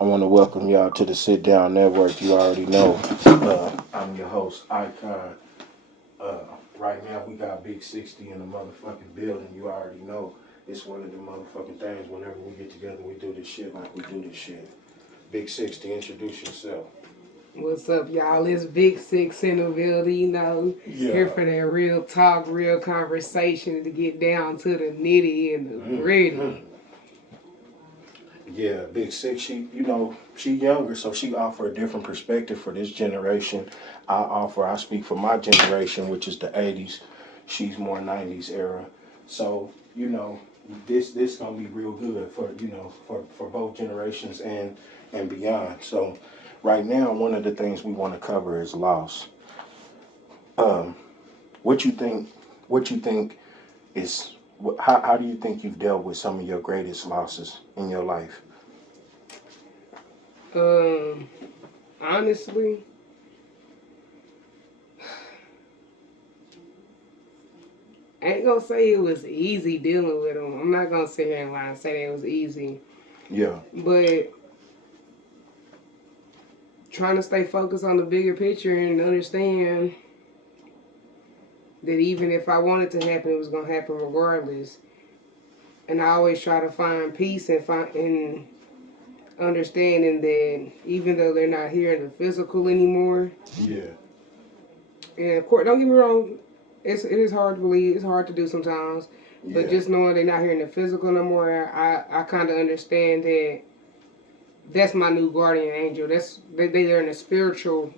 I want to welcome y'all to the Sit Down Network. You already know. I'm your host, Icon. Uh, right now, we got Big 60 in the motherfucking building. You already know. It's one of the motherfucking things. Whenever we get together, we do this shit like we do this shit. Big 60, introduce yourself. What's up, y'all? It's Big Six in the building, here Yeah. for that real talk, real conversation to get down to the nitty and the gritty. Yeah, Big Six, she younger, so she offer a different perspective for this generation. I speak for my generation, which is the 80s. She's more 90s era. So, this gonna be real good for both generations and beyond. So right now, one of the things we want to cover is loss. Um, what you think, what you think is, how do you think you've dealt with some of your greatest losses in your life? Um, Honestly, I ain't gonna say it was easy dealing with them. I'm not gonna sit here and lie and say that it was easy, Yeah. but trying to stay focused on the bigger picture and understand that even if I wanted to happen, it was gonna happen regardless. And I always try to find peace and understanding that even though they're not here in the physical anymore, Yeah. and of course, don't get me wrong, it is hard to believe, it's hard to do sometimes, but Yeah. just knowing they're not here in the physical no more, I kind of understand that that's my new guardian angel. They're in the spiritual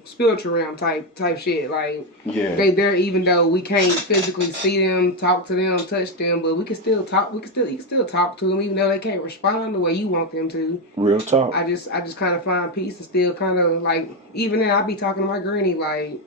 realm type shit. Like Yeah. they're even though we can't physically see them, talk to them, touch them, but we can still talk. You can still talk to them even though they can't respond the way you want them to. Real talk. I just kind of find peace and still kind of like even then I be talking to my granny like.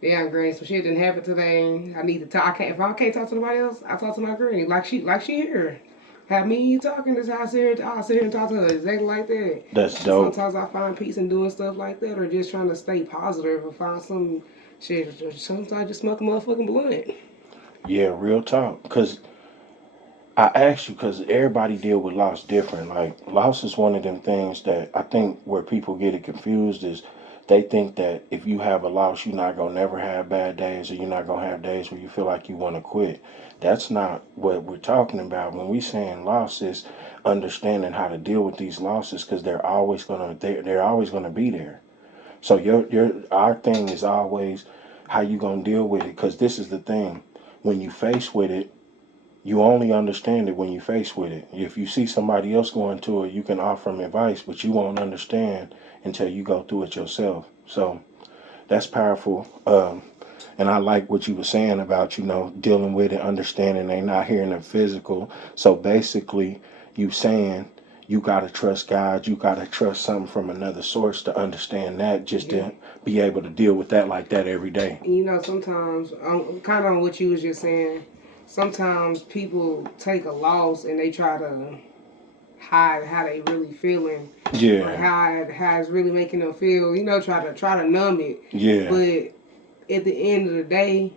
Yeah, granny, some shit didn't happen today. I need to talk. If I can't talk to nobody else, I talk to my granny like she here. Have me and you talking. This how I sit here and talk to her exactly like that. That's And dope. sometimes I find peace in doing stuff like that, or just trying to stay positive, or find some shit. Or sometimes I just smoke a motherfucking blunt. Yeah, real talk. Cause I asked you because everybody deal with loss different. Like loss is one of them things that I think where people get it confused is they think that if you have a loss, you're not gonna never have bad days, or you're not gonna have days where you feel like you want to quit. That's not what we're talking about when we saying loss is understanding how to deal with these losses because they're always gonna be there. So your our thing is always how you gonna deal with it because this is the thing when you face with it you only understand it when you face with it. If you see somebody else going through it, you can offer them advice, but you won't understand until you go through it yourself. So that's powerful. And I like what you were saying about, dealing with it, understanding they not here in the physical. So basically, you saying you got to trust God, you got to trust something from another source to understand that, just Yeah. to be able to deal with that like that every day. And sometimes kind of on what you was just saying. Sometimes people take a loss and they try to hide how they really feeling or Yeah, how it's really making them feel. Try to numb it. yeah, But at the end of the day,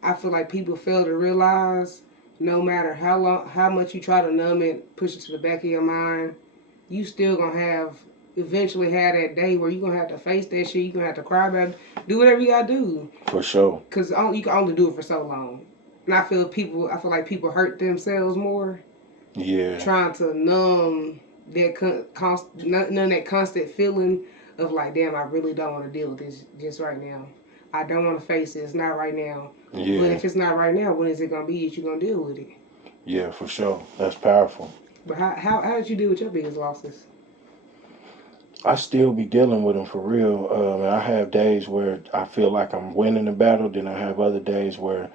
I feel like people fail to realize no matter how much you try to numb it, push it to the back of your mind, you still gonna eventually have that day where you gonna have to face that shit. You gonna have to cry about it, do whatever you gotta do, for sure. cause you can only do it for so long. And I feel like people hurt themselves more Yeah, trying to numb none of that constant feeling of like, damn, I really don't want to deal with this just right now. I don't want to face this, not right now. But yeah, if it's not right now, when is it gonna be that you're gonna deal with it? yeah, for sure. That's powerful. But how did you deal with your biggest losses? I still be dealing with them for real. I have days where I feel like I'm winning the battle. Then I have other days where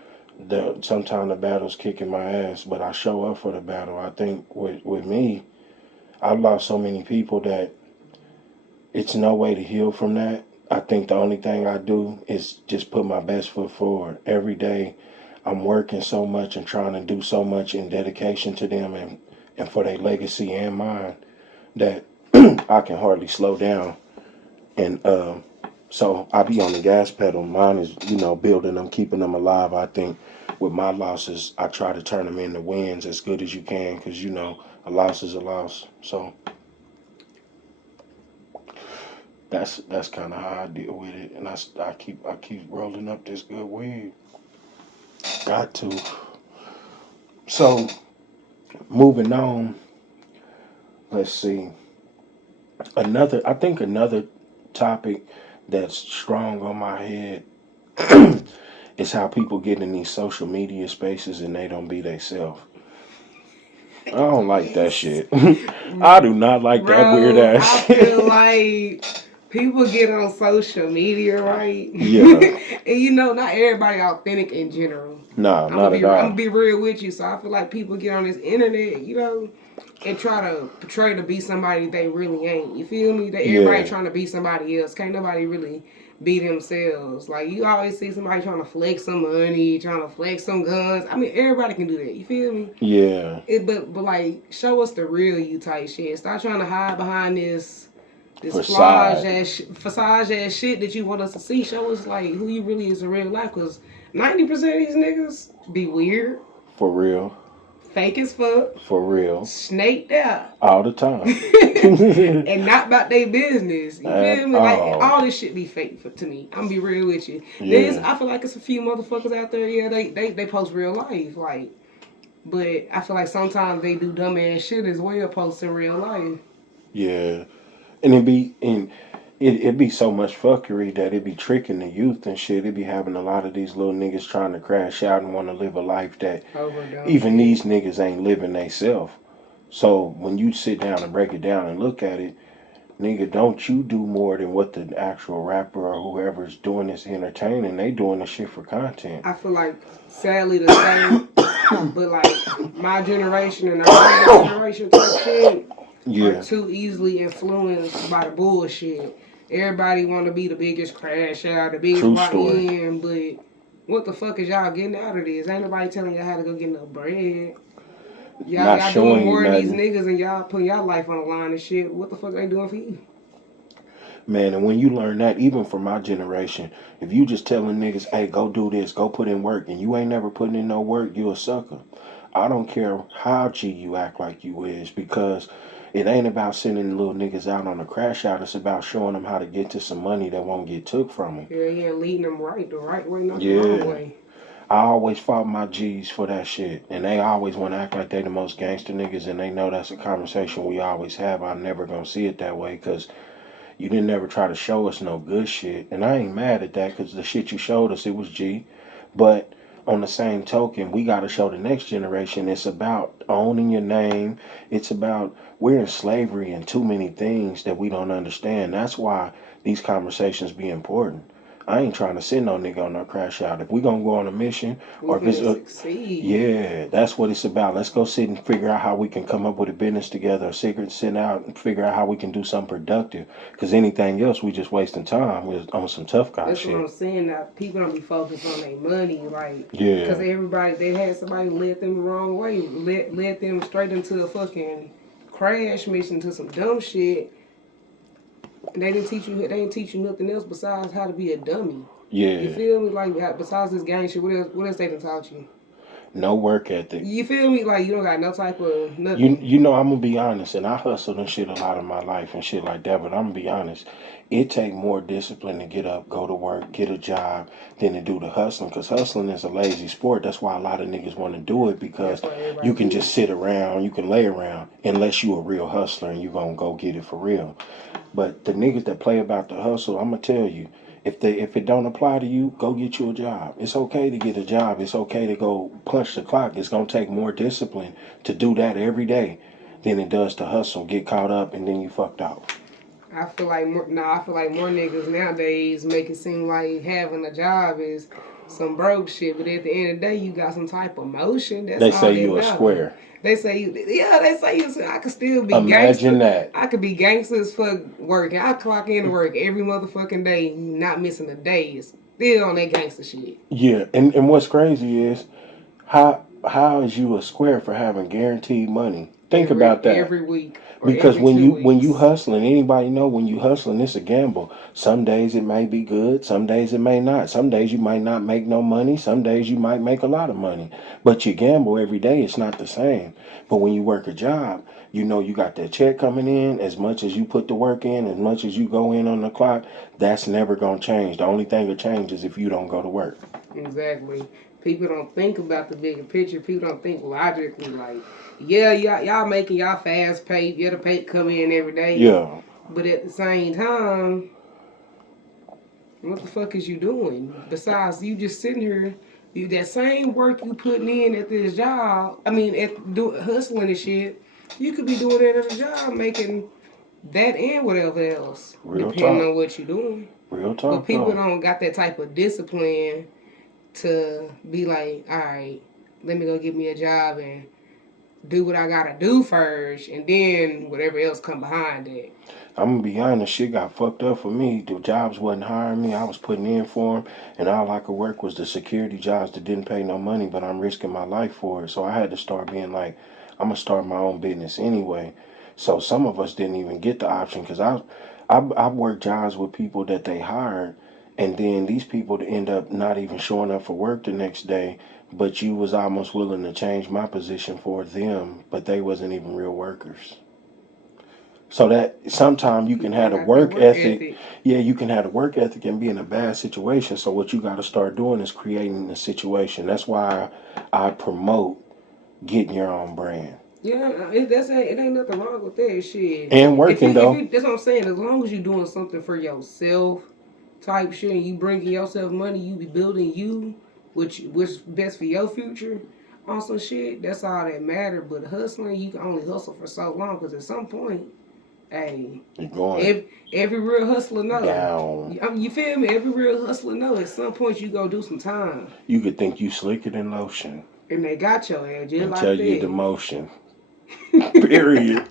sometimes the battle's kicking my ass, but I show up for the battle. I think with me, I've lost so many people that it's no way to heal from that. I think the only thing I do is just put my best foot forward. Every day I'm working so much and trying to do so much in dedication to them and for their legacy and mine that I can hardly slow down. And so I be on the gas pedal. Mine is, building them, keeping them alive. I think with my losses, I try to turn them into wins as good as you can because, a loss is a loss. So, That's kind of how I deal with it, and I keep rolling up this good weed. Got to. So moving on, let's see. I think another topic that's strong on my head is how people get in these social media spaces and they don't be themselves. I don't like that Yes. shit. I do not like that weird Bro, ass I feel shit. like people get on social media, right? Yeah. And not everybody authentic in general. Nah, I'm gonna not be at I'm gonna all. be real with you. So I feel like people get on this internet, and try to portray to be somebody they really ain't. You feel me? That everybody Yeah. trying to be somebody else. Can't nobody really be themselves. Like you always see somebody trying to flex some money, trying to flex some guns. I mean, everybody can do that. You feel me? Yeah. But like show us the real you type shit. Stop trying to hide behind this Facade. facade ass shit that you want us to see. Show us like who you really is in real life. Cause 90% of these niggas be weird, For real. fake as fuck, For real. snaked out. All the time. And not about their business. You At feel me? Like all. all this shit be fake to me. I'm gonna be real with you. Yeah. I feel like it's a few motherfuckers out there. Yeah, they post real life. Like, but I feel like sometimes they do dumb ass shit as well, posting real life. Yeah. And it be so much fuckery that it be tricking the youth and shit. It be having a lot of these little niggas trying to crash out and want to live a life that Over dumb even shit. these niggas ain't living theyself. So when you sit down and break it down and look at it, nigga, don't you do more than what the actual rapper or whoever's doing this entertaining. They doing this shit for content. I feel like sadly to say, but like my generation and our younger generation type shit are Yeah, too easily influenced by the bullshit. Everybody want to be the biggest crash out, the biggest true story. YN, but what the fuck is y'all getting out of this? Ain't nobody telling y'all how to go get no bread. Not Y'all doing showing you more than these nothing. niggas and y'all putting y'all life on the line and shit. What the fuck they doing for you? Man, and when you learn that, even from my generation, if you just telling niggas, hey, go do this, go put in work, and you ain't never putting in no work, you a sucker. I don't care how G you act like you is, because it ain't about sending little niggas out on a crash out. It's about showing them how to get to some money that won't get took from them. Yeah, leading them right, the right way, not the wrong Yeah. way. I always fought my G's for that shit. And they always want to act like they the most gangster niggas, and they know that's a conversation we always have. I'm never going to see it that way, because you didn't never try to show us no good shit. And I ain't mad at that, because the shit you showed us, it was G. But on the same token, we got to show the next generation it's about owning your name. It's about we're in slavery in too many things that we don't understand. That's why these conversations be important. I ain't trying to send no nigga on no crash out. If we gonna go on a mission, We or if it's finna a, succeed. yeah, that's what it's about. Let's go sit and figure out how we can come up with a business together, a secret, sit out and figure out how we can do something productive. Because anything else, we just wasting time. We're on some tough guy That's what I'm shit. saying. That people don't be focused on their money, like, cause Yeah, everybody they had somebody led them the wrong way, led them straight into a fucking crash mission to some dumb shit. And they didn't teach you. They didn't teach you nothing else besides how to be a dummy. You yeah. feel me? Like besides this gang shit, what else they done taught you? No work ethic. You feel me? Like you don't got no type of You nothing. you know I'm gonna be honest, and I hustled and shit a lot of my life and shit like that. But I'm gonna be honest, it take more discipline to get up, go to work, get a job than to do the hustling. Cause hustling is a lazy sport. That's why a lot of niggas want to do it, because That's why you everybody can do just it. sit around, you can lay around, unless you a real hustler and you gonna go get it for real. But the niggas that play about the hustle, I'm gonna tell you, if it don't apply to you, go get you a job. It's okay to get a job. It's okay to go punch the clock. It's gonna take more discipline to do that every day than it does to hustle, get caught up, and then you fucked out. I feel like more niggas nowadays make it seem like having a job is some broke shit, but at the end of the day, you got some type of motion. That's They all say that you a matters. square. They say you. I could still be Imagine gangster. that. I could be gangster as fuck working. I clock in to work every motherfucking day, not missing a day. It's still on that gangster shit. Yeah, and what's crazy is how is you a square for having guaranteed money Think about that. every week or Because every 2 weeks. when you hustling, anybody know when you hustling, it's a gamble. Some days it may be good, some days it may not. Some days you might not make no money, some days you might make a lot of money. But you gamble every day, it's not the same. But when you work a job, you know you got that check coming in. As much as you put the work in, as much as you go in on the clock, that's never gonna change. The only thing that changes if you don't go to work. Exactly. People don't think about the bigger picture. People don't think logically. Like, yeah, y'all making y'all fast pay. Yeah, the pay come in every day. Yeah. But at the same time, what the fuck is you doing? Besides, you just sitting here, that same work you putting in at this job. I mean, hustling and shit. You could be doing that at a job, making that and whatever else, Real depending talk. on what you're doing. Real But talk people though. don't got that type of discipline to be like, all right, let me go get me a job and do what I gotta do first, and then whatever else come behind it. I'm gonna be honest, shit got fucked up for me. The jobs wasn't hiring me. I was putting in for them, and all I could work was the security jobs that didn't pay no money, but I'm risking my life for it. So I had to start being like, I'm gonna start my own business anyway. So some of us didn't even get the option because I've worked jobs with people that they hired, and then these people end up not even showing up for work the next day. But you was almost willing to change my position for them, but they wasn't even real workers. So that sometimes you can People have ain't a got that work work ethic. ethic. Yeah, you can have a work ethic and be in a bad situation. So what you got to start doing is creating a situation. That's why I promote getting your own brand Yeah, it ain't nothing wrong with that shit. and working If though. you that's what I'm saying. As long as you doing something for yourself, type shit, and you bringing yourself money, you be building you, which best for your future. On some shit, that's all that matter. But hustling, you can only hustle for so long because at some point, hey, You're going every real hustler know. down. You feel me? Every real hustler know. At some point, you go do some time, You could think you slicker than lotion and they got your ass just until like you get that. demotion. Period.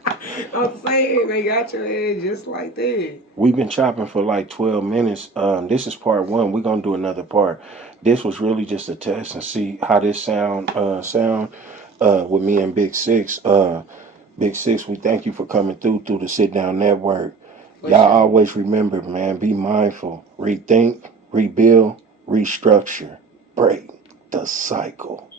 I'm saying they got your ass just like that. We've been chopping for like 12 minutes. This is part one. We're gonna do another part. This was really just a test and see how this sound with me and Big Six. Big Six, we thank you for coming through the Sit Down Network. For Y'all sure. always remember, man, be mindful, rethink, rebuild, restructure, break the cycle.